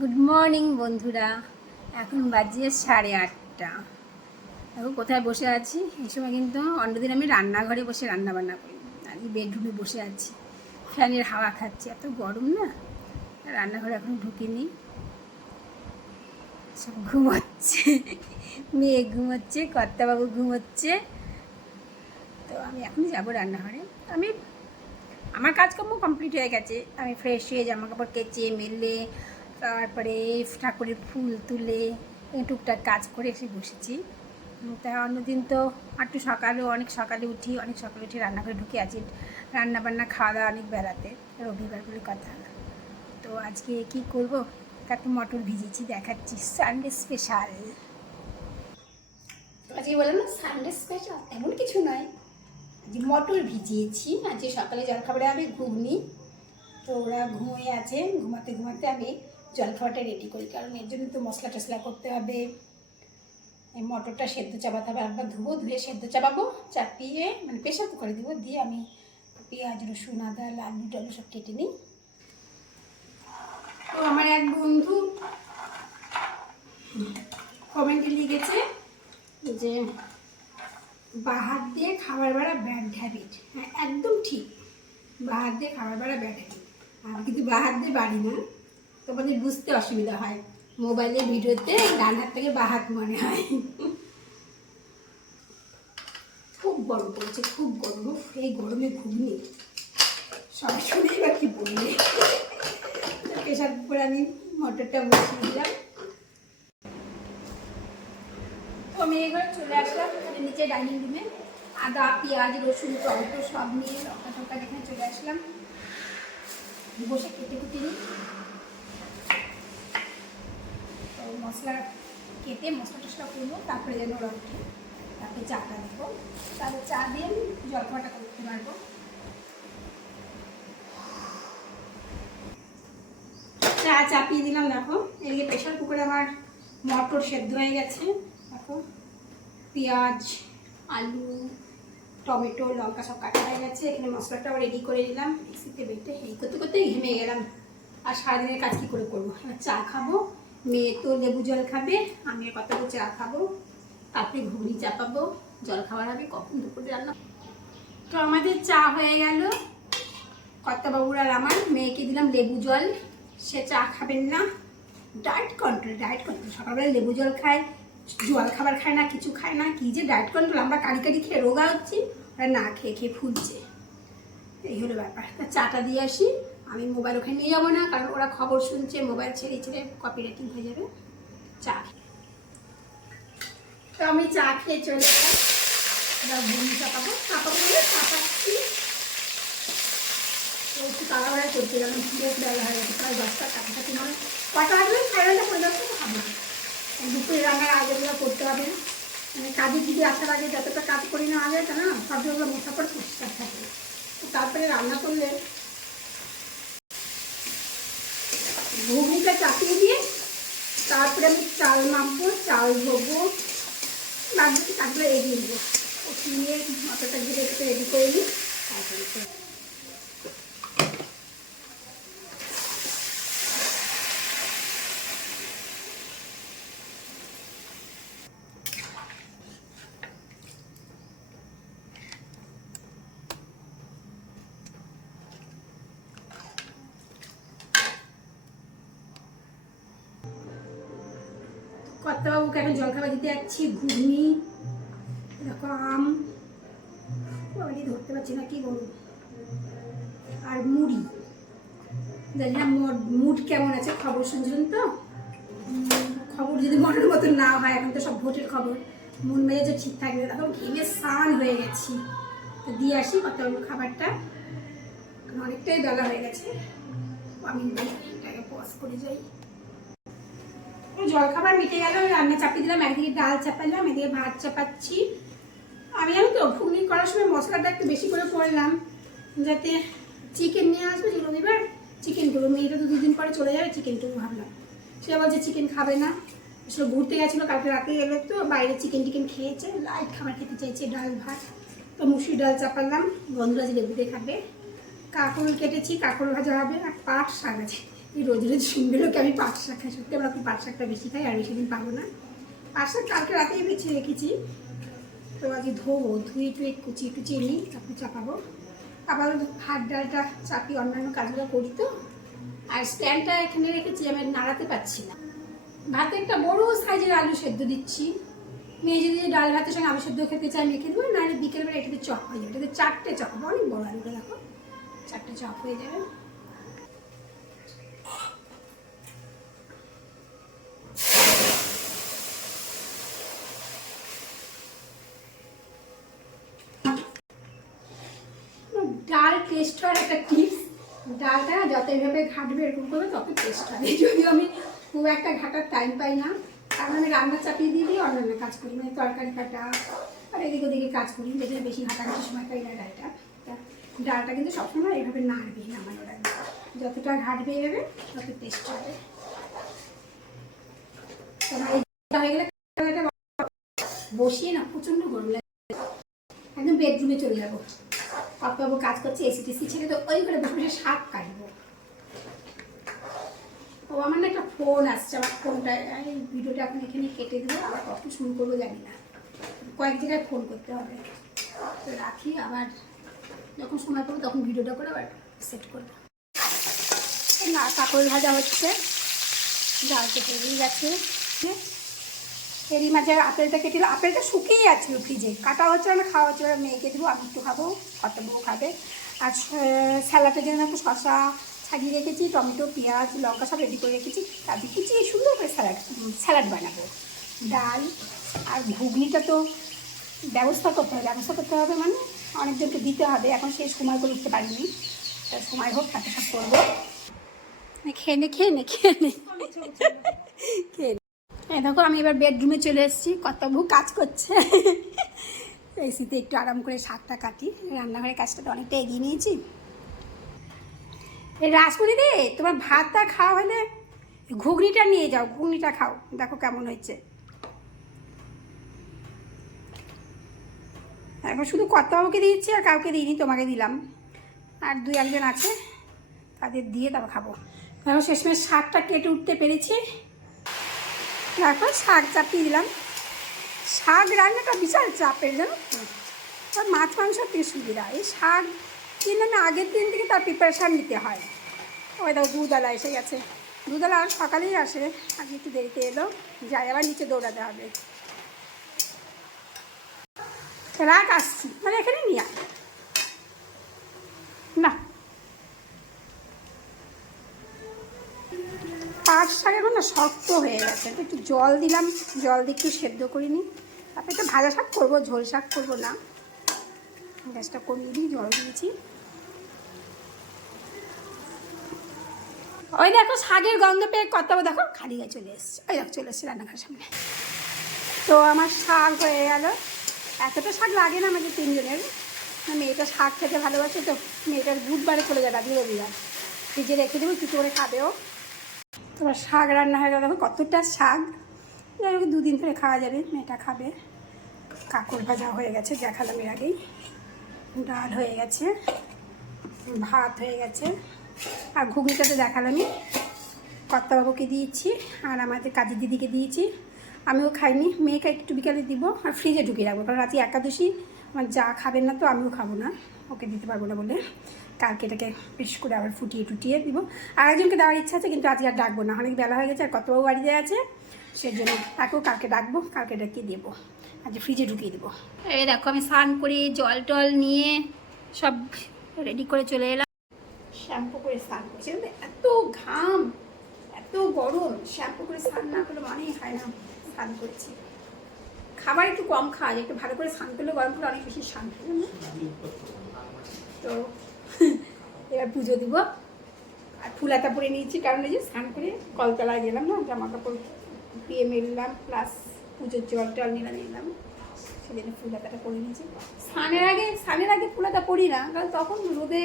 Good morning বন্ধুরা। এখন বাজে সাড়ে আটটা। এখন কোথায় বসে আছি? এই সময় কিন্তু অন্যদিন আমি রান্নাঘরে বসে রান্না বান্না করি এই বেডরুমে বসে আছি। ফ্যানের হাওয়া খাচ্ছি। এত গরম না? রান্নাঘরে এখন ঢুকিনি। সব ঘুমোচ্ছে। মেয়ে ঘুমোচ্ছে, কর্তাবাবু ঘুমোচ্ছে। তো আমি এখন যাব রান্নাঘরে। আমি, আমার কাজকর্ম কমপ্লিট হয়ে গেছে। আমি ফ্রেশ হয়ে জামা কাপড় কেচে, মেলে তারপরে ঠাকুরের ফুল তুলে টুকটাক কাজ করে এসে বসেছি। তা অন্যদিন তো একটু সকালেও অনেক সকালে উঠি, অনেক সকালে উঠে রান্না করে ঢুকে আছি রান্না বান্না খাওয়া দাওয়া অনেক বেড়াতে রবিবার বলে কথা। তো আজকে কি করব? একটু মটর ভিজেছি, দেখাচ্ছি। সানডে স্পেশাল আজকে বললাম না সানডে স্পেশাল এমন কিছু নয়। যে মটর ভিজিয়েছি, আজকে সকালে জলখাবারে আমি ঘুগনি। তো ওরা ঘুমিয়ে আছে, ঘুমাতে ঘুমাতে আমি জলখাবারটা রেডি করি। কারণ এর জন্য তো মশলা টশলা করতে হবে। এই মটরটা সেদ্ধ চাপাতে হবে। একবার ধুবো, ধুয়ে সেদ্ধ চাপাবো, চাপিয়ে মানে প্রেশার কুকারে দেবো। দিয়ে আমি পেঁয়াজ, রসুন, আদা আলু টালু সব কেটে নিই। তো আমার এক বন্ধু কমেন্টে লিখেছে যে, বাহার দিয়ে খাবার বাড়া ব্যাড হ্যাবিট হ্যাঁ একদম ঠিক। বাহার দিয়ে খাবার বাড়া ব্যাড হ্যাবিট আমি কিন্তু বাহার দিয়ে বাড়ি না। তোমাদের বুঝতে অসুবিধা হয়। মোবাইলে ভিডিওতে ডান হাত থেকে বাহাত মনে হয়। খুব গরম পড়েছে, খুব গরম। এই গরমে ঘুগনি। সবাই শুনেই বা কি বললে প্রেশার কুকারে আমি মটরটা বসিয়ে দিলাম। তো আমি এবার চলে আসলাম নিচে ডাইনিং রুমে। আদা, পেঁয়াজ, রসুন, টমেটো সব নিয়ে লঙ্কা টঙ্কা এখানে চলে আসলাম। বসে কেটে কুটে নিই। তো মশলা কেটে মশলা টশলা করব, তারপরে যেন ওরা উঠে তারপরে চাটা দেবো। তারপরে চা দিয়ে জলখাবারটা করতে পারব। চা চাপিয়ে দিলাম, দেখো। এদিকে প্রেশার কুকারে আমার মটর সেদ্ধ হয়ে গেছে। দেখো, পেঁয়াজ, আলু, টমেটো, লঙ্কা সব কাটা হয়ে গেছে। এখানে মশলাটাও রেডি করে নিলাম। মিক্সিতে বেটে এই করতে করতে ঘেমে গেলাম। আর সারাদিনের কাজ কী করে করব? চা খাব মেয়ে তো লেবু জল খাবে, আমি কত চা খাব, তারপরে ঘুগনি চাপাবো। জল খাবার হবে কখন দুপুরে রান্না? তো আমাদের চা হয়ে গেল। কর্তাবাবুর আর আমার, মেয়েকে দিলাম লেবু জল। সে চা খাবেন না। Diet control diet control. সকালবেলা লেবু জল খায় জল খাবার খায় না, কিছু খায় না। কি যে ডায়েট কন্ট্রোল, আমরা কারি কারি খেয়ে রোগা হচ্ছি, ওরা না খেয়ে খেয়ে ফুলছে। এই হলো ব্যাপার। চাটা দিয়ে আসি। আমি মোবাইল ওখানে নিয়ে যাব না, কারণ ওরা খবর শুনছে, মোবাইল ছেড়ে ছেড়ে কপি রেটিং হয়ে যাবে। চা। তো আমি চা খেয়ে চলে এবার ঘুম চাপাবো চাপাবো বলে করতে গেলাম মানে আসবে আগেগুলো করতে হবে মানে কাজের দিদি আসার আগে যতটা কাজ করি না আগে থাকে। তারপরে রান্না করলে ঘুগনিটা চাপিয়ে দিয়ে তারপরে আমি চাল মাপবো চাল ধোবো বাকি তারপরে এগিয়ে দেবো নিয়ে মাথাটা ঘিরে একটু রেডি করে নিই। তারপরে কর্তাবাবুকে এখন জলখাবার দিতে যাচ্ছি ঘুগনি দেখো আম। বাড়ি ধরতে পারছি না, কি বলব? আর মুড়ি। জানি না মুড কেমন আছে খবর শুনছিলেন তো? খবর যদি মনের মতন না হয়, এখন তো সব ভোটের খবর। মন মেজাজও ঠিক থাকবে এখন ঘেমে স্নান হয়ে গেছি। তো দিয়ে আসি কর্তাবাবুর খাবারটা। অনেকটাই বেলা হয়ে গেছে। আমি পজ করে যাই। জলখাবার মিটে গেল রান্না চাপিয়ে দিলাম, একদিকে ডাল চাপালাম এদিকে ভাত চাপাচ্ছি। আমি জানি তো, ঘুগনি করার সময় মশলাটা একটু বেশি করে করলাম, যাতে চিকেন নিয়ে আসবে যে রবিবার চিকেন করব মেয়েটা তো দুদিন পরে চলে যাবে চিকেন করব ভাবলাম। সে বলছে চিকেন খাবে না আসলে ঘুরতে গেছিল কালকে রাতে এলো তো বাইরে চিকেন টিকেন খেয়েছে লাইট খাবার খেতে চাইছে, ডাল ভাত। তো মুসুর ডাল চাপালাম, গন্ধরাজ লেবু দিয়ে খাবে। কাকুল কেটেছি কাকুল ভাজা হবে, আর পাট শাক আছে। এই রোজ রোজ লোকে আমি পাট শাক খাই। সত্যি আমরা পাট শাকটা বেশি খাই, আর বেশি দিন পাবো না। পাট শাক কালকে রাতেই বেছে রেখেছি। তো আজকে ধোবো, ধুয়ে টুয়ে কুচিয়ে টুচিয়ে নিই, তারপর চাপাবো। আবার ভাত, ডালটা চাপি অন্যান্য কাজগুলো করি তো। আর স্ট্যান্ডটা এখানে রেখেছি, আমি নাড়াতে পারছি না। ভাতে একটা বড় সাইজের আলু সেদ্ধ দিচ্ছি। মেয়ে যদি ডাল ভাতের সঙ্গে আলু সেদ্ধ খেতে চায়, মেখে দেবো, নাহলে বিকেলবেলা এটাতে চপ হয়ে যাবে। এটাতে চারটে চপ হবে, অনেক বড় আলুটা দেখো। চারটে চপ হয়ে যাবে। টেস্ট হওয়ার একটা টিপস ডালটা যত এইভাবে ঘাটবে এরকম করবে তত টেস্ট হবে যদিও আমি খুব একটা ঘাটার টাইম পাই না। কারণ আমি রান্না চাপিয়ে দিয়ে দিয়ে অন্যান্য কাজ করি। মানে তরকারি কাটা, আর এদিক ওদিকে কাজ করি। যেখানে বেশি ঘাটাঘাটি সময় পাই না ডালটা। ডালটা কিন্তু সবসময় এইভাবে নাড়বে নামানো রাখবে যতটা ঘাটবে এইভাবে তত টেস্ট হবে। হয়ে গেলে বসিয়ে না, প্রচণ্ড গরম লাগে। একদম বেডরুমে চলে যাব। পাপ্পাবু কাজ করছে এসি টেসি ছেড়ে তো ওই করে বসে শাক কাটবো। ও, আমার না একটা ফোন আসছে, আমার ফোনটা, এই ভিডিওটা এখন এখানে কেটে দেবো, আবার কখন শুরু করব জানি না। কয়েক জায়গায় ফোন করতে হবে। তো রাখি, আবার যখন সময় পাবো তখন ভিডিওটা করে আবার সেট করব। না কাকড় ভাজা হচ্ছে। ডাল কেটে দিয়ে গেছে। এরই মাঝে আপেলটা কেটে। আপেলটা শুকিয়ে যাচ্ছিল ফ্রিজে কাটা হচ্ছে না খাওয়া হচ্ছে না মেয়েকে দেবো আমি একটু খাব কত বউ খাবে। আর স্যালাডের জন্য একটু শশা ছাড়িয়ে রেখেছি টমেটো পেঁয়াজ লঙ্কা সব রেডি করে রেখেছি। কাজু কুচিয়ে সুন্দর করে স্যালাড স্যালাড বানাবো। ডাল আর ঘুগনিটা তো ব্যবস্থা করতে হবে। ব্যবস্থা করতে হবে মানে অনেকজনকে দিতে হবে। এখন সেই সময় করে উঠতে পারিনি। তা সময় হোক হাতে হাত করব। খেয়ে নে খেয়ে নে খেয়ে নে। এই দেখো, আমি এবার বেডরুমে চলে এসেছি। কর্তাবু কাজ করছে। এসিতে একটু আরাম করে শাকটা কাটি। রান্নাঘরের কাজটা তো অনেকটা এগিয়ে নিয়েছি। এই রাসমণি দে, তোমার ভাতটা খাওয়া হলে ঘুগনিটা নিয়ে যাও, ঘুগনিটা খাও। দেখো কেমন হয়েছে। এখন শুধু কর্তাবাবুকে দিয়েছি আর কাউকে দিইনি, তোমাকে দিলাম। আর দুই একজন আছে, তাদের দিয়ে তারপর খাব। এখন শেষমেশ শাকটা কেটে উঠতে পেরেছি। তারপর শাক চাপিয়ে দিলাম। শাক রান্নাটা বিশাল চাপের, জানো তো? মাছ, মাংস থেকে সুবিধা? এই শাক কিনে না আগের দিন থেকে তার প্রিপারেশান নিতে হয়। ওই দেখো, দুধওয়ালা এসে গেছে। দুধওয়ালা আর সকালেই আসে, আজকে একটু দেরিতে এলো যাই আবার নিচে দৌড়াতে হবে। রাখ, আসছি। মানে এখানে নিয়ে না। পাঁচ শাক এখন না শক্ত হয়ে গেছে। একটু জল দিলাম, জল দিয়ে একটু সেদ্ধ করে নিই। তারপরে একটু ভাজা শাক করব, ঝোল শাক করব না। গ্যাসটা কমিয়ে দিই জল দিয়েছি। ওই দেখো শাকের গন্ধ পেয়ে কত দেখো খালি গায়ে চলে এসছে। ওই দেখো চলে এসছে রান্নাঘরের সামনে। তো আমার শাক হয়ে গেল। এতটা শাক লাগে না আমাদের তিনজনের। মেয়েটা শাক খেতে ভালোবাসে, তো মেয়েটার বুধবারে চলে যাবে, আজকে রবিবার। ফ্রিজে রেখে দেবো কিছু করে খাবেও তোমার শাক রান্না হয়ে গেল। দেখো কতটা শাক। যাই দুদিন ধরে খাওয়া যাবে, মেয়েটা খাবে। কাকড় ভাজা হয়ে গেছে দেখালাম এর আগেই। ডাল হয়ে গেছে, ভাত হয়ে গেছে। আর ঘুগনিটা তো দেখালামই। কর্তাবাবুকে দিয়েছি, আর আমাদের কাজের দিদিকে দিয়েছি। আমিও খাইনি, মেয়েকে একটু বিকালে দিব, আর ফ্রিজে ঢুকিয়ে রাখব। কারণ রাতে একাদশী, আমার যা খাবেন না তো আমিও খাব না। ওকে দিতে পারব না বলে। কালকে এটাকে বেশ করে আবার ফুটিয়ে টুটিয়ে দিব। আর একজনকে দেওয়ার ইচ্ছা আছে কিন্তু আজকে আর ডাকবো না। অনেক বেলা হয়ে গেছে আর কতবাবু বাড়িতে আছে সেই জন্য তাকেও কালকে ডাকবো কালকে ডাকিয়ে দেবো। আজকে ফ্রিজে ঢুকিয়ে দেবো। এই দেখো আমি স্নান করে জল টল নিয়ে সব রেডি করে চলে এলাম। শ্যাম্পু করে স্নান করছি। এত ঘাম এত গরম শ্যাম্পু করে স্নান না করলে মানেই হয় না স্নান করছি। খাবার একটু কম খাওয়া যায় একটু ভালো করে স্নান করলে গরম করলে অনেক বেশি শান্তি তো এবার পুজো দিব। আর ফুলাতা পরে নিয়েছি, কারণ এই যে স্নান করে কলতলায় গেলাম না জামা কাপড় দিয়ে মেললাম প্লাস পুজোর জল টল নিলাম নিলাম। সেজন্য ফুলাতাটা পরে নিয়েছি। স্নানের আগে স্নানের আগে ফুলাতা পরি না, কারণ তখন রোদে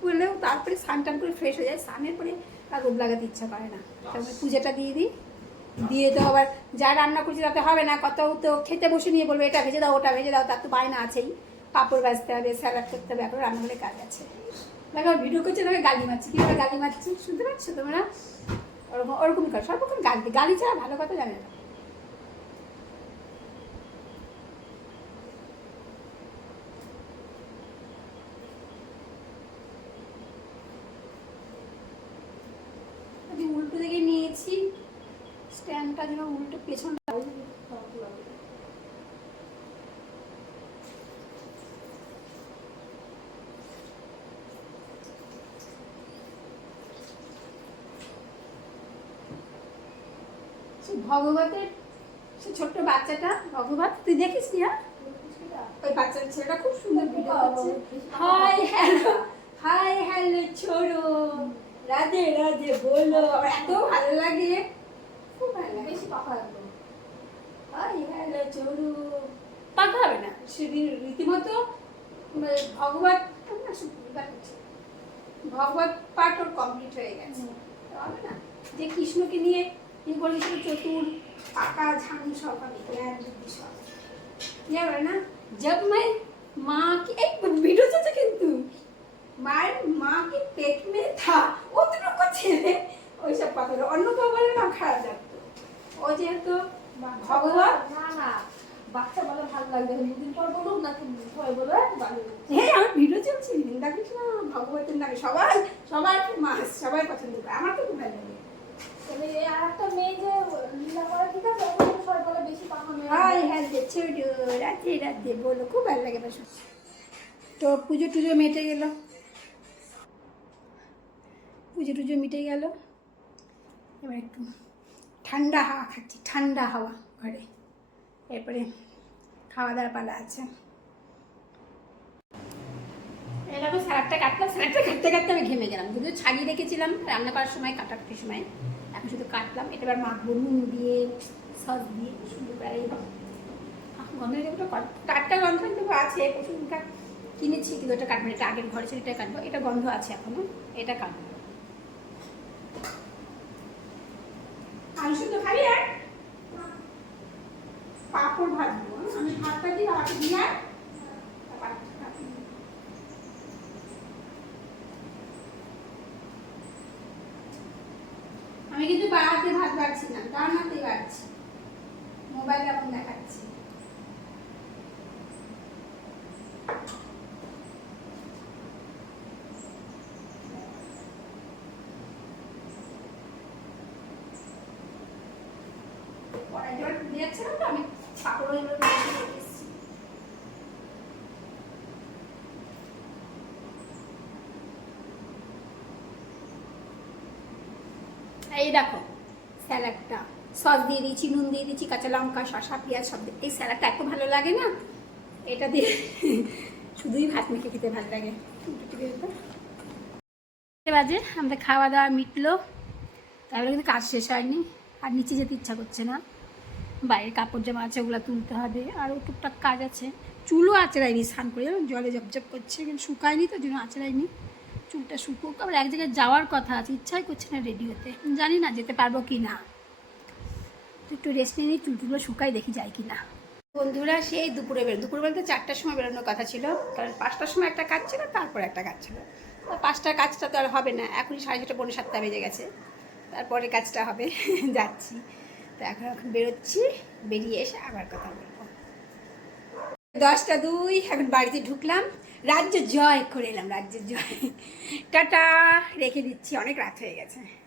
পড়লেও তারপরে স্নান টান করে ফ্রেশ হয়ে যায়, স্নানের পরে আর রোদ লাগাতে ইচ্ছা করে না। তারপরে পূজাটা দিয়ে দিই। দিয়ে তো আবার যা রান্না করছি তাতে হবে না, কত তো খেতে বসে নিয়ে বলব, এটা ভেজে দাও, ওটা ভেজে দাও, তার তো বায়না আছেই। পাঁপড় ভাজতে হবে স্যালাড করতে হবে, এখন রান্নাঘরে কাজ আছে। দেখো ভিডিও করছে, তোকে গালি মারছি। কীভাবে গালি মারছি? শুনতে পাচ্ছ তোমরা? ওরকম ওরকম কর, সর্বক্ষণ গালি। গালি ছাড়া ভালো কথা জানে না। উল্টো দিকে নিয়েছি। স্ট্যান্ডটা যেন উল্টো পেছন সে ভগবতের সে ছোট্ট বাচ্চাটা ভগবত তুই দেখিস নি হ্যাঁ? ওই বাচ্চার ছেলেটা খুব সুন্দর ভিডিও করছে। হাই হ্যালো হাই হ্যালো ছোড়ো। রাধে রাধে বলো। আমার এত ভালো লাগে। খুব ভালো লাগে। বেশি পাকা একদম হাই হ্যালো ছোড়ো। পাকা হবে না? সেদিন রীতিমতো ভগবত না হচ্ছে। ভগবত পাঠ ওর কমপ্লিট হয়ে গেছে। তো হবে না? যে কৃষ্ণকে নিয়ে নির্ভরশীল চতুর পাকা ঝানি জ্ঞান বুদ্ধি সব। ইয়া বলে না? जब मैं माँ কিন্তু। মায়ের মা কি পেট মে থা অতটুকু ছেলে। কথা অন্য ভগবানের নাম খারাপ লাগতো ও যেহেতু ভগবান না না বাচ্চা বলে ভালো লাগবে দুদিন পর বলুক নাকি ভয় বলে হ্যাঁ আমার ভিডিও চলছে দেখিস না? ভগবতের নাকি সবাই সবাই মাছ সবাই পছন্দ করে। আমার তো খুব ভালো লাগে। বলে হ্যাঁ যে ছোট রাতে রাতে বলো খুব ভালো লাগে আমার তো পুজো টুজো মেটে গেল। পুজো টুজো মিটে গেল। এবার একটু ঠান্ডা হাওয়া খাচ্ছি ঠান্ডা হাওয়া ঘরে। এরপরে খাওয়া দাওয়ার পালা আছে। এরকম স্যালাডটা কাটলাম স্যালাডটা কাটতে কাটতে আমি ঘেমে গেলাম। যদিও ছাড়িয়ে রেখেছিলাম রান্না করার সময় কাটার সময়। এখন শুধু কাটলাম, এটা এবার মাখবো নুন দিয়ে, সস দিয়ে, শুধু প্রায় গন্ধের টাটকা গন্ধ কিন্তু আছে প্রচুরটা কিনেছি, কিন্তু ওটা কাটবো এটা আগের ঘরে ছিল এটা কাটবো। এটা গন্ধ আছে এখনও, এটা কাটবো। আলু শুদ্ধ খাবি আর পাঁপড় ভাজবো, আমি ভাতটা দিই বাবাকে দিয়ে আর পাঁপড়টা কাটি। আমি কিন্তু বা হাতে ভাত বাড়ছি না ডান হাতে বাড়ছি মোবাইল এখন দেখাচ্ছি এই দেখো স্যালাডটা সস দিয়ে দিয়েছি, নুন দিয়ে দিয়েছি, কাঁচা লঙ্কা, শসা, পেঁয়াজ, সব এই স্যালাডটা এত ভালো লাগে না? এটা দিয়ে শুধুই ভাত মেখে খেতে ভালো লাগে। বাজে আমাদের খাওয়া দাওয়া মিটলো, তাহলে কিন্তু কাজ শেষ হয়নি। আর নিচে যেতে ইচ্ছা করছে না। বাইরের কাপড় জামা আছে ওগুলো তুলতে হবে। আরও টুকটাক কাজ আছে। চুলও আঁচড়ায়নি স্নান করে জানো, জলে জপজপ করছে। কিন্তু শুকায়নি তো জন্য আঁচড়ায়নি। চুলটা শুকুক। আবার এক জায়গায় যাওয়ার কথা আছে ইচ্ছাই করছে না রেডি হতে জানি না যেতে পারব কি না। তো একটু রেস্ট নিয়ে নিই চুলটুলো শুকাই দেখি যায় কি না। বন্ধুরা সেই দুপুরে বেরো দুপুর বলতে চারটার সময় বেরোনোর কথা ছিল। কারণ পাঁচটার সময় একটা কাজ ছিল তারপর একটা কাজ ছিল। তো পাঁচটার কাজটা তো আর হবে না। এখনই সাড়ে ছটা পৌনে সাতটা বেজে গেছে। তারপরে কাজটা হবে, যাচ্ছি। তো এখন এখন বেরোচ্ছি, বেরিয়ে এসে আবার কথা বলব। দশটা দুই, এখন বাড়িতে ঢুকলাম। রাজ্য জয় করে এলাম রাজ্যের জয়। টাটা, রেখে দিচ্ছি, অনেক রাত হয়ে গেছে।